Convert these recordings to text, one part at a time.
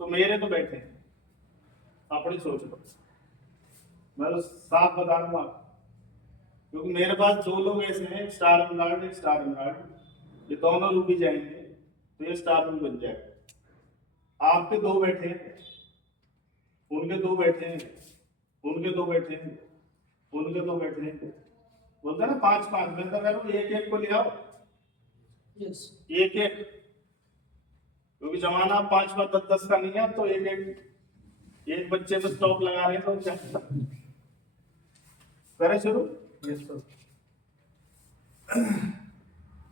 तो मेरे तो बैठे हैं, अपनी सोच लो। मैं तो साफ बता रहा हूँ आपको, क्योंकि मेरे पास दो लोग ऐसे हैं, एक स्टार गार्ड एक स्टार गार्ड, ये दोनों रुक ही जाएंगे तो ये स्टार रूम बन जाएगा। आपके दो बैठे हैं, उनके दो बैठे हैं, उनके दो बैठे हैं, उनके दो बैठे हैं, बोलता है ना 5-5। मैं तो कह रहा हूँ एक एक को ले आओ, एक एक, क्योंकि जमाना 5-5 10-10 का नहीं है, तो एक एक एक बच्चे पे स्टॉप लगा रहे हैं, तो क्या करें शुरू।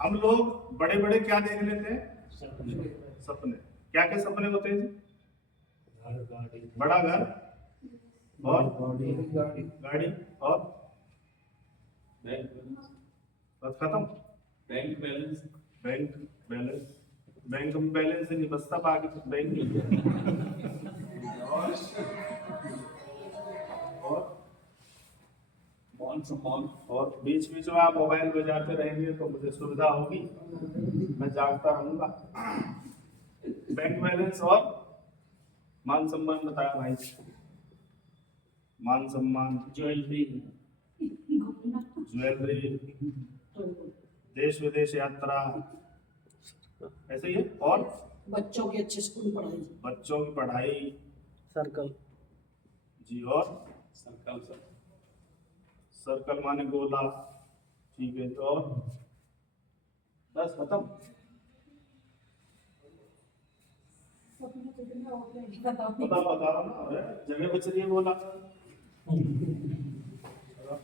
हम लोग बड़े बड़े क्या देख लेते हैं, सपने। क्या क्या सपने होते हैं जी? बड़ा घर और गाड़ी और बस खत्म। Bank balance, bank balance, bank में बैलेंस नहीं बचता, बाकी तो बैंक। और बीच बीच में आप मोबाइल बजाते रहेंगे तो मुझे सुविधा होगी, मैं जागता रहूंगा। बैंक बैलेंस और मान सम्मान बताया भाई, मान सम्मान, ज्वेलरी, देश विदेश यात्रा, ऐसे ही है। और बच्चों की अच्छी स्कूल पढ़ाई, बच्चों की पढ़ाई, सर्कल जी। और सर्कल माने गोला, ठीक है। तो और बस खत्म। बता रहा ना, जगह बच रही है बोला।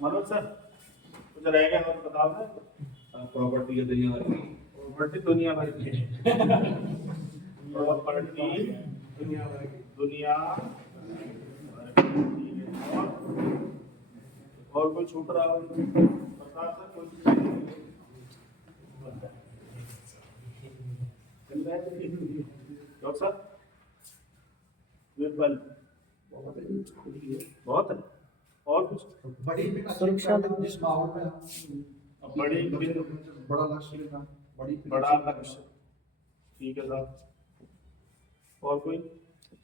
मनोज सर कुछ रह गया तो बता दो। प्रॉपर्टी की दुनिया भर की, प्रॉपर्टी दुनिया भर की, प्रॉपर्टी दुनिया भर की, दुनिया और कोई छूट रहा हो बता सर, कोई डॉक्टर साहब बहुत है। और कुछ बड़ी सुरक्षा जिस माहौल में बड़ी बड़ा लक्ष्य, बड़ा लक्ष्य, ठीक है साहब। और कोई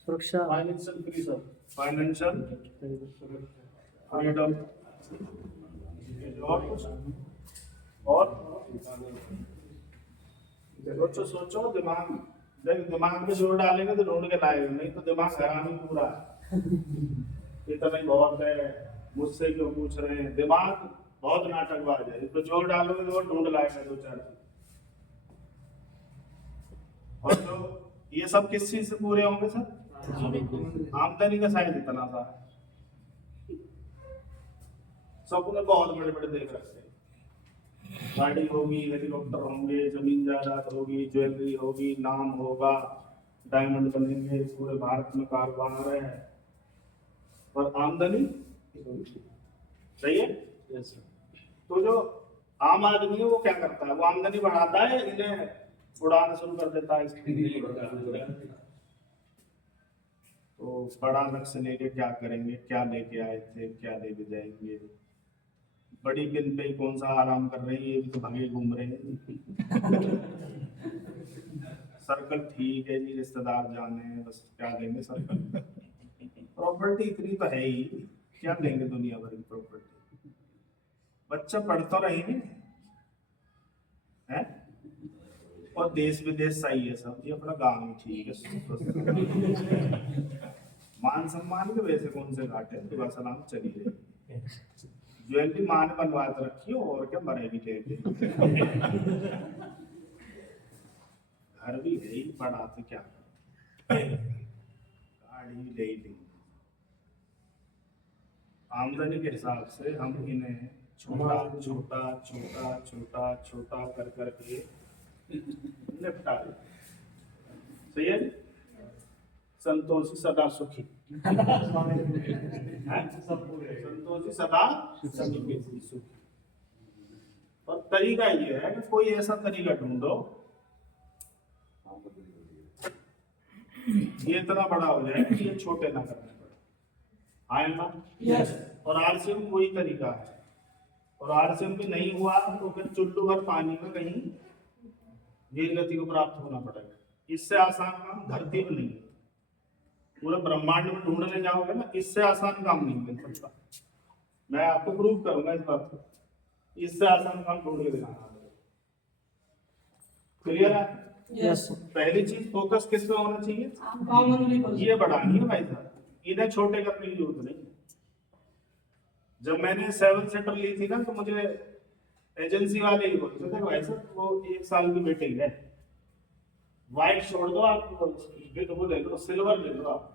सुरक्षा, फाइनेंशियल फ्रीडम, फाइनेंशियल फ्रीडम, और कुछ और सोचो सोचो, दिमाग में जोर डालेंगे तो ढूंढ के लाएंगे, नहीं तो दिमाग हैरान ही पूरा है। इतना ही बहुत है, मुझसे क्यों पूछ रहे हैं, दिमाग बहुत नाटकबाज है, इस पर जोर डालोगे तो वो ढूंढ लाएगा 2-4। और तो ये सब किस चीज से पूरे होंगे सर? आमदनी का साइज इतना सा है, सपने बहुत बड़े बड़े देख रखते हैं। गाड़ी होगी, हेलीकॉप्टर होंगे, जमीन जायदाद होगी, ज्वेलरी होगी, नाम होगा, डायमंड बनेंगे, पूरे भारत में कारोबार है, और आमदनी सही है। तो जो आम आदमी है वो क्या करता है, वो आमदनी बढ़ाता है, इन्हें उड़ाना शुरू कर देता है। तो बड़ा लक्ष्य लेके क्या करेंगे, क्या लेके आए थे, क्या लेके जाएंगे, बड़ी बिन पे कौन सा आराम कर रहे हैं, ये भी तो भगे घूम रहे हैं। सर्कल ठीक है जी, रिश्तेदार जाने हैं, बस क्या देंगे सर्कल। प्रॉपर्टी इतनी तो है ही, क्या देंगे दुनिया भर की प्रॉपर्टी। बच्चा पढ़ तो रहेंगे हैं, और देश विदेश सही है सब जी, अपना गाँव ही ठीक है। मान सम्मान के वैसे कौन से घाटे, दुआ सलाम चली रही, ज्वेलरी मान बनवा के रखी हो, और क्या मरेगी लेके। घर भी है ही बड़ा, तो क्या गाड़ी ले ही लेंगे। आमदनी के हिसाब से हम इन्हें छोटा छोटा छोटा छोटा छोटा कर करके निपटा दें, सही है। संतोषी सदा सुखी, संतोषी सदा सुखी। और तरीका ये है कि कोई ऐसा तरीका ढूंढो ये इतना बड़ा हो जाए कि ये छोटे ना करने पड़े, आए ना। यस। और आरसीएम कोई तरीका है, और आरसीएम भी नहीं हुआ तो फिर चुल्लू भर पानी में कहीं वीर गति को प्राप्त होना पड़ेगा। इससे आसान काम धरती में नहीं है। पूरे ब्रह्मांड में ढूंढने जाओगे ना, इससे आसान काम नहीं मिल सकता। मैं आपको प्रूव करूंगा इस बात को, इससे आसान काम ढूंढ के दिखाना। क्लियर है? यस पहली चीज फोकस किस पे होना चाहिए? Common level. ये बढ़ानी है भाई साहब, इन्हें छोटे करने की जरूरत नहीं। जब मैंने 7 सीटर ली थी ना, तो मुझे एजेंसी वाले ही बोलते थे भाई साहब वो 1 साल की वेटिंग है, व्हाइट छोड़ दो आप, वो ले लो, सिल्वर ले लो आप,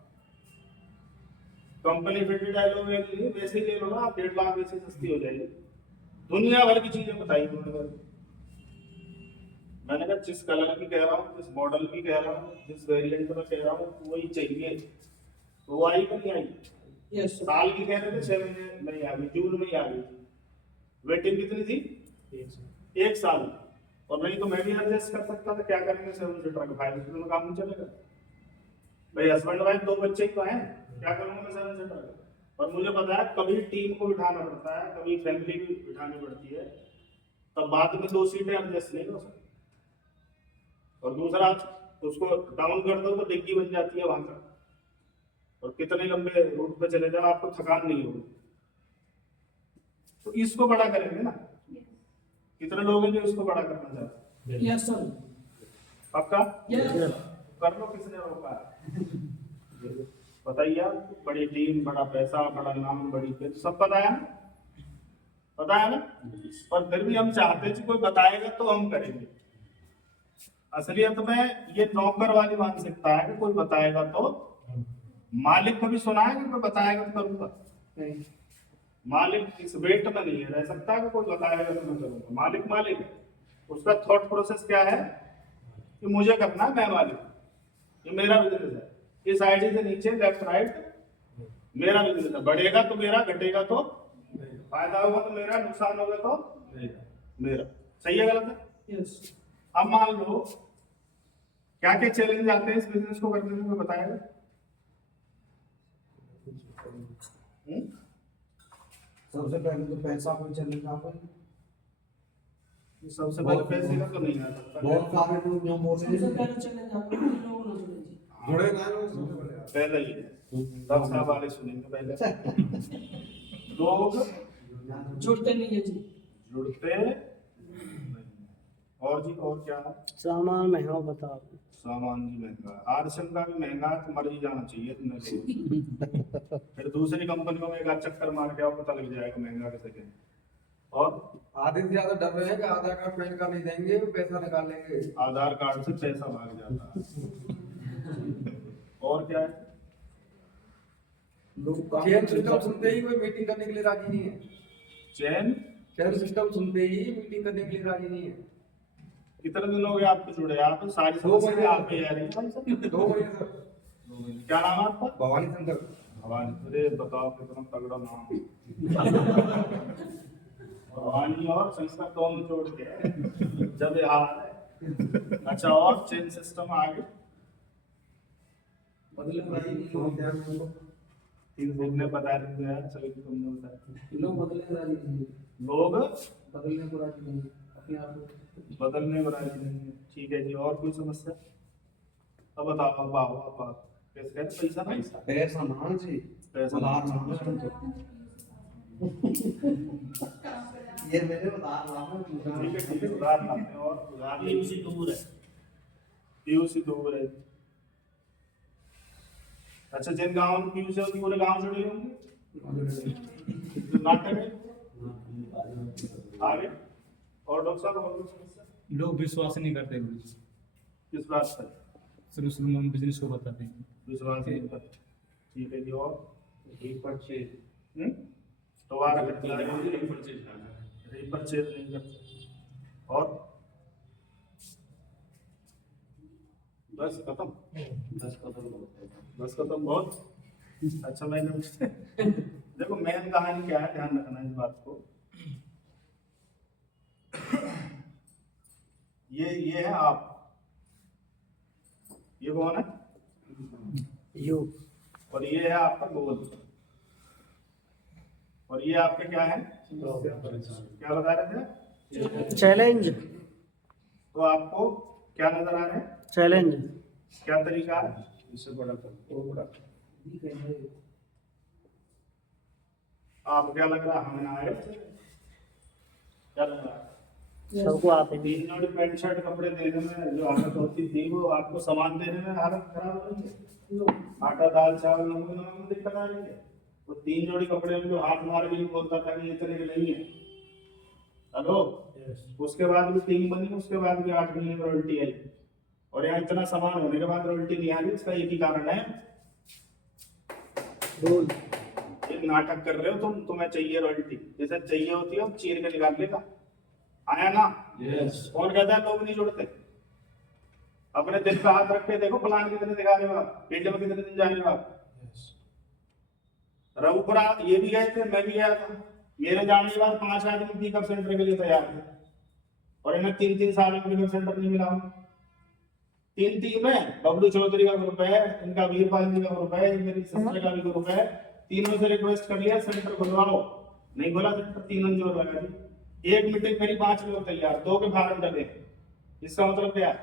कंपनी फिटेड एलोवे वैसे ही ले लो ना आप, 1.5 लाख वैसे सस्ती हो जाएगी। दुनिया भर की चीजें बताई उन्होंने। मैंने कहा जिस कलर की कह रहा हूँ, जिस मॉडल की कह रहा हूँ, जिस वेरिएंट में कह रहा हूँ वही चाहिए, तो वो आई कि नहीं आई? यस साल की कह रहे थे, 6 महीने नहीं आ गई, जून में ही आ गई। वेटिंग कितनी थी? 1 साल। और नहीं तो मैं भी एडजस्ट कर सकता था, क्या करेंगे 7 सीटर का, 5 सीटर में काम नहीं चलेगा भाई। हस्बैंड वाइफ 2 बच्चे ही तो हैं, क्या करूंगा मैं 7 सीटर का? और मुझे पता है कभी टीम को बिठाना पड़ता है, कभी फैमिली भी बिठानी पड़ती है, तब बाद में 2 सीटें एडजस्ट नहीं हो सकती। और दूसरा उसको डाउन कर दो तो डिग्गी बन जाती है वहां का, और कितने लंबे रूट पे चले जाओ आपको थकान नहीं होगी। तो इसको बड़ा करेंगे ना, कितने लोग हैं जो इसको बड़ा करना चाहते हैं? यस सर पक्का? यस कर लो, किसने रोका? बताइए आप, बड़ी टीम, बड़ा पैसा, बड़ा नाम, बड़ी फिर सब पता है ना, पता है ना? पर फिर भी हम चाहते हैं कि कोई बताएगा तो हम करेंगे। असलियत में ये नौकर वाली मानसिकता है कि कोई बताएगा तो। मालिक को भी सुना है कि कोई बताएगा तो करूंगा? नहीं, मालिक इस वेट में नहीं है, रह सकता है कि कोई बताएगा तो मैं करूंगा। मालिक मालिक है, उसका थॉट प्रोसेस क्या है कि मुझे करना है, मैं मालिक, ये मेरा बिजनेस है, इस आईडी से नीचे लेफ्ट राइट मेरा बिजनेस है, बढ़ेगा तो मेरा, घटेगा तो फायदा होगा तो मेरा, नुकसान होगा तो मेरा। सही है गलत है? यस अब मान लो क्या क्या चैलेंज आते हैं इस बिजनेस को करने में, बताएगा? सबसे पहले तो पैसा कोई चलेगा पर सबसे पहले पैसे का तो नहीं आ सकता। बहुत सारे लोग जो बोल रहे सबसे हैं पहले चले जाते हैं लोग ना जुड़े जी। जुड़े ना लोग सबसे पहले पहले ही है, 10 साल वाले सुनेंगे पहले। लोग जुड़ते नहीं है जी। जुड़ते नहीं। और जी और क्या है? सामान महंगा बताओ। सामान जी महंगा, आरएसएम का भी महंगा है, तो मर ही जाना चाहिए तुमने। फिर दूसरी कंपनियों में एक आध चक्कर मार के आपको पता लग जाएगा महंगा कैसे क्या है। और आधे से ज्यादा डर रहे हैं कि आधार कार्ड पैन कार्ड नहीं देंगे पैसा निकाल लेंगे। आधार कार्ड से पैसा भाग जाता है। और क्या है? चेन सिस्टम सुनते ही कोई मीटिंग करने के लिए राजी नहीं है। चैन चेन सिस्टम सुनते ही मीटिंग करने के लिए राजी नहीं है। कितने दिन हो गए आपको जुड़े? आप सारी 2 समस्या महीने। आप ही आ रही है। 2 महीने सर। 2 महीने। क्या नाम है आपका? भवानी शंकर। भवानी। अरे बताओ कितना तगड़ा नाम है। भवानी और संस्कृत दोनों जोड़ के जब यहाँ है। अच्छा, और चेन सिस्टम आगे बदले में राजी नहीं होते हैं लोग। 3 दिन ने बता देते हैं, चलो कि तुमने बताया। लोग बदलने को राजी नहीं है। लोग बदलने को राजी नहीं है अपने आप को। बदलने वाला नहीं है। ठीक है जी, और कोई समस्या? अब बताओ, अब आओ, अब आओ। कैसे कहते? पैसा पैसा पैसा ना जी, पैसा उधार ना ये मेरे उधार ना ठीक है ठीक है, उधार लाते हैं। और उधार पीयूसी दूर है, पीयूसी दूर है। अच्छा, जिन गाँव में पीयूसी होती पूरे गाँव जुड़े होंगे। नाटक है आगे। और डॉक्टर साहब और कुछ समस्या? लोग विश्वास नहीं करते किस बात पर? शुरू शुरू में हम बिजनेस को बताते हैं। विश्वास नहीं करते। ठीक है जी, और दोबारा रीपरचेज नहीं करते। और बस खत्म? बस खत्म बहुत अच्छा। मैंने देखो मेन कहानी क्या है, ध्यान रखना इस बात को। ये है आप, ये कौन है? यू और ये है आपका गोल, और ये आपके क्या है? क्या बता रहे थे? चैलेंज। तो आपको क्या नजर आ रहे हैं? चैलेंज। क्या तरीका है? इससे बड़ा करो, और बड़ा करो। आप क्या लग रहा है हमें आए क्या लग रहा है सबको आते हैं। तीन जोड़ी पैंट शर्ट कपड़े देने में जो हालत होती थी वो आपको सामान देने में हालत खराब हो रही है। आटा दाल चावल नमक नमक में दिक्कत आ रही है। वो तीन जोड़ी कपड़े में जो हाथ मार के बोलता था कि ये इतने के नहीं है। हेलो उसके बाद भी टीम बनी, उसके बाद भी 8 महीने में रॉयल्टी आई और यहाँ इतना सामान होने के बाद रॉयल्टी नहीं आ रही। इसका एक ही कारण है, बोल एक नाटक कर रहे हो तुम। तुम्हें चाहिए रॉयल्टी, जैसे चाहिए होती है चीर के निकाल लेगा। आया ना? कौन कहता है लोग नहीं जुड़ते? अपने दिल पे हाथ रख के देखो प्लान कितने दिखाने का, फील्ड में कितने दिन जाने का। रघुपुरा ये भी गए थे, मैं भी गया था। मेरे जाने के बाद 5 आदमी पिकअप सेंटर के लिए तैयार थे और इन्हें 3-3 साल में पिकअप सेंटर नहीं मिला। 3 टीम है, बबलू चौधरी का ग्रुप है, इनका वीरपाल जी का ग्रुप है, मेरी सिस्टर का भी ग्रुप है। तीनों से रिक्वेस्ट कर लिया सेंटर खुलवाओ, नहीं बोला सेंटर। तीनों जोर लगा दी। एक मीटिंग करी, 5 लोग तैयार, 2 के फार्म डले। इसका मतलब क्या है?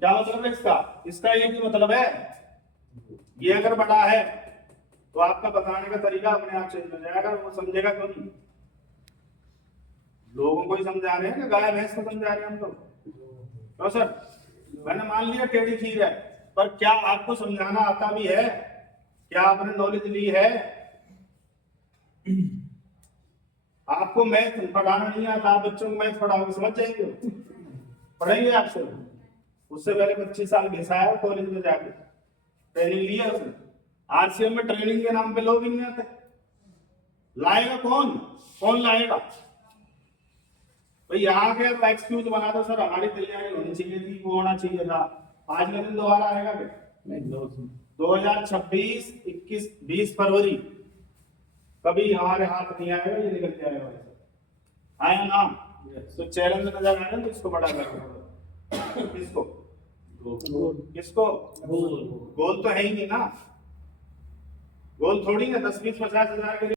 क्या मतलब है इसका? इसका एक ही मतलब है, ये अगर बड़ा है तो आपका बताने का तरीका अपने आप चेंज हो जाएगा। वो समझेगा क्यों नहीं? लोगों को ही समझा रहे हैं कि गाय भैंस को समझा रहे हैं हम लोग? तो सर मैंने मान लिया टेढ़ी खीर है, पर क्या आपको समझाना आता भी है? क्या आपने नॉलेज ली है? आपको मैथ पढ़ाना नहीं आता, आप बच्चों को मैथ पढ़ाओगे समझ जाएंगे? पढ़ेंगे आपसे? उससे पहले 25 साल घिसाया कॉलेज में जाके, ट्रेनिंग लिया उसने। आरसीएम में ट्रेनिंग के नाम पे लोग ही नहीं आते। लाएगा कौन? कौन लाएगा भाई? यहाँ के एक्सक्यूज बना दो सर हमारी तैयारी होनी चाहिए थी, वो होना चाहिए था। आज का दिन दोबारा आएगा क्या? 2026, 21, 20 फरवरी कभी हमारे हाथ नहीं आएगा, ये निकल के आएगा। आया ना? तो चैलेंज नजर आ रहा है तो इसको बड़ा कर। किसको? किसको? गोल तो है ही नहीं ना। गोल थोड़ी है 10, 20, 50 हजार के लिए।